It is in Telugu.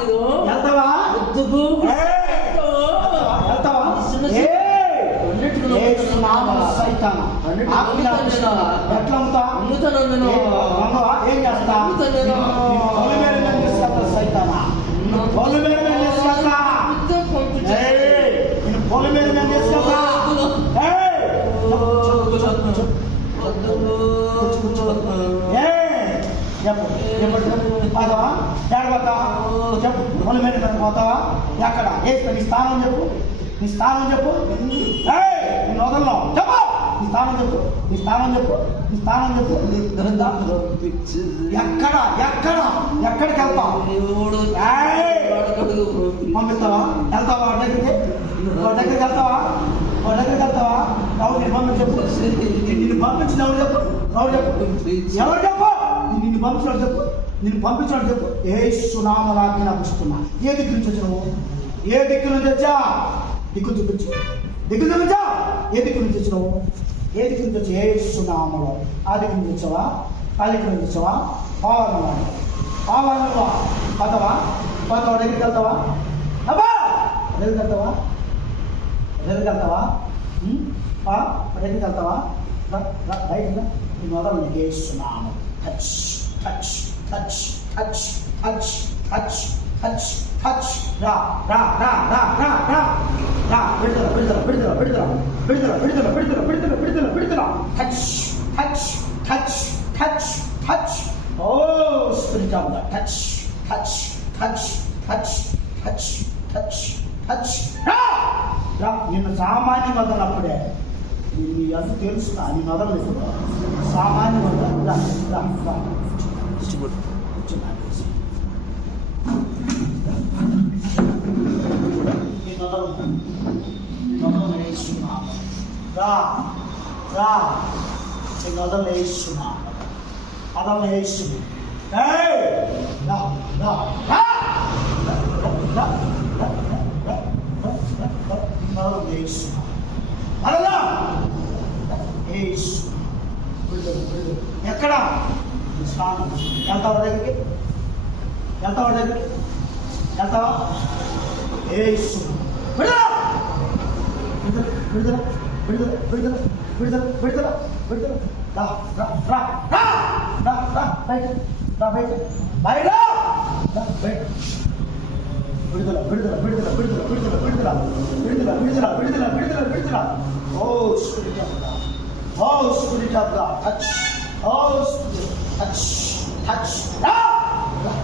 వెళ్తావా? వెళ్తావా? ఎట్లా అమ్ముతా? ఏం చేస్తా? సైతానా పొలం మీద తీసుకెళ్తా. పొలం మీద తీసుకెళ్తా. పోతావా? చెప్పు. పొలం మీద పోతావా? ఎక్కడ? నీ స్థానం చెప్పు. నీ స్థానం చెప్పు. నేను వదలను. చెప్పు. నీ స్థానం చెప్పు. నీ స్థానం చెప్పు. నీ స్థానం చెప్పు. ఎక్కడ? ఎక్కడికి వెళ్తావు? పంపిస్తావా? వెళ్తావా? వాడి దగ్గరికి వెళ్తావా? రావు నేను పంపించి చెప్పు. నిన్ను పంపించిన ఎవరు చెప్పు? రావు చెప్పు. ఎవరు చెప్పు? నిన్ను పంపించినాడు చెప్పు. నిన్ను పంపించినాడు చెప్పు. యేసు నామమున నమ్ముతున్నా. ఏ దిక్కు నుంచి వచ్చినావు? ఏ దిక్కు నుంచి వచ్చా? దిక్కు చూపించు. దిక్కు చూపించా. ఏ దిక్కు నుంచి వచ్చినావు? ఏ దిక్కు నుంచి వచ్చి? యేసు నామములో. ఆ దిక్కు నుంచి వచ్చావా? ఆ దిక్కు నుంచి వచ్చావా? పావనంలో పోతావా? దగ్గరికి వెళ్తావా? అబ్బా దగ్గరికి వెళ్తావా? దగ్గరికి వెళ్తావా? బయట నేను వదలను. నీకు వేస్తున్నాము. Touch touch touch touch touch touch touch touch. రా రా రా రా రా రా రా. విడుదల విడుదల విడుదల విడుదల విడుదల విడుదల విడుదల విడుదల విడుదల విడుదల. Touch touch touch touch touch. Oh spirit of God. Touch touch touch touch touch touch touch. రా రా. నిన్ను సామాన్య వదలప్పుడే నీ అంత తెలుసునా? నేను వదలలేదు. సామాన్య వదల. రా రా రా. రా రా. నేను వదలేస్తున్నా. వదలేసు. ఎక్కడ? స్నానం. వెళ్తావా దగ్గరికి? వెళ్తావా? ఏసు విడుదల విడుదల విడుదల విడుదల విడుదల విడుదల విడుదల. రా రా రా రా రా రా. బయట రా. బయట బయట బయట. విడుదల విడుదల విడుదల విడుదల విడుదల విడుదల విడుదల విడుదల విడుదల విడుదల విడుదల. Oh spirit of God. Oh spirit of God. Touch. Oh spirit. Touch touch. రా రా.